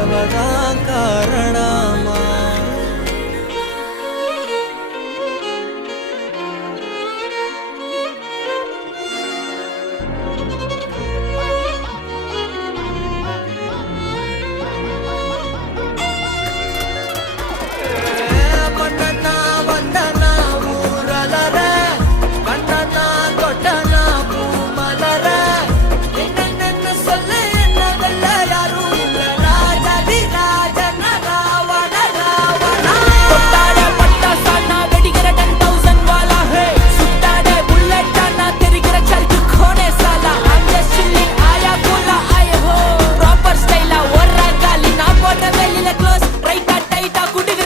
i'm Ramadan.